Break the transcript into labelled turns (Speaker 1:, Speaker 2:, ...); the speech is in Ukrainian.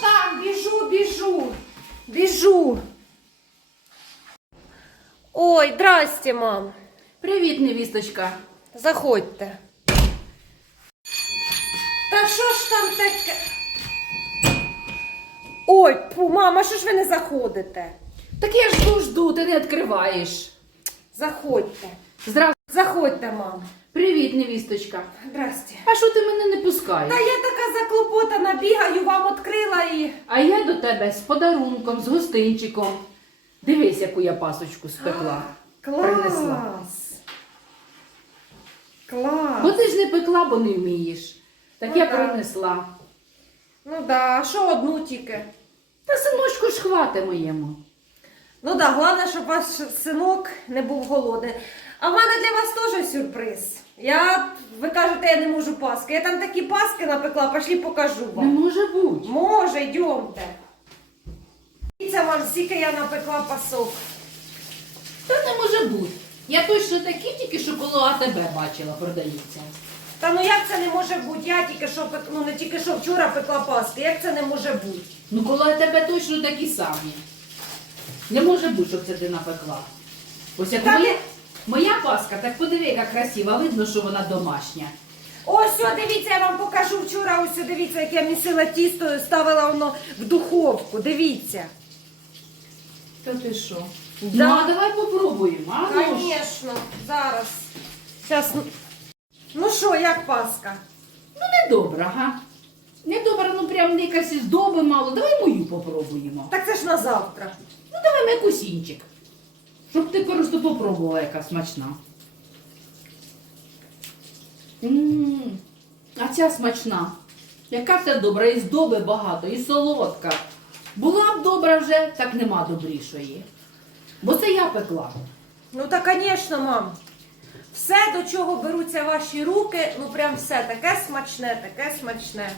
Speaker 1: Так, біжу, біжу. Біжу. Ой, здрасте, мам.
Speaker 2: Привіт, невісточка.
Speaker 1: Заходьте. Та що ж там таке? Ой, пу, мама, що ж ви не заходите?
Speaker 2: Так я ж жду, жду, ти не відкриваєш.
Speaker 1: Заходьте.
Speaker 2: Здрав...
Speaker 1: Заходьте, мам.
Speaker 2: Привіт, невісточка.
Speaker 1: Здрасте.
Speaker 2: А що ти мене не пускаєш?
Speaker 1: Та я така заклопотана, бігаю, вам відкрила і.
Speaker 2: А я до тебе з подарунком, з гостинчиком. Дивись, яку я пасочку спекла. Принесла.
Speaker 1: Клас.
Speaker 2: Бо ти ж не пекла, бо не вмієш. Так
Speaker 1: Ну
Speaker 2: я
Speaker 1: да.
Speaker 2: принесла.
Speaker 1: Ну да, а що одну тільки?
Speaker 2: Та синочку ж хвати моєму.
Speaker 1: Ну да, головне, щоб ваш синок не був голодний. А в мене для вас теж сюрприз. Я, ви кажете, я не можу паски. Я там такі паски напекла, пошли покажу
Speaker 2: Не
Speaker 1: вам.
Speaker 2: може бути.
Speaker 1: Може, йдемте. Дивіться вам, скільки я напекла пасок.
Speaker 2: Та не може бути. Я точно такі тільки що коло АТБ бачила, продається.
Speaker 1: Та ну як це не може бути? Я тільки що пек... ну не тільки що вчора пекла паски. Як це не може бути?
Speaker 2: Ну коло АТБ точно такі самі. Не може бути, щоб це ти напекла. Ось як моя,
Speaker 1: я-
Speaker 2: моя паска, так подиви, яка красива, видно, що вона домашня.
Speaker 1: Ось, о, дивіться, я вам покажу вчора. Ось, о, дивіться, як я місила тісто, ставила воно в духовку. Дивіться.
Speaker 2: Та ти що?
Speaker 1: Да.
Speaker 2: Ну, а давай попробуємо, а? ну ж.
Speaker 1: Звісно, зараз. Зараз. Ну що, як паска?
Speaker 2: Ну, недобра, га? Недобра, ну прям не якась здоби мало. Давай мою попробуємо.
Speaker 1: Так це ж на завтра.
Speaker 2: Ну, давай мекусінчик. Щоб ти просто попробувала, яка смачна. М, А ця смачна. Яка це добра, і здоби багато, і солодка. Була б добра вже, так нема добрішої. Бо це я пекла.
Speaker 1: Ну так, звісно, мам. Все, до чого беруться ваші руки, ну прям все таке смачне, таке смачне.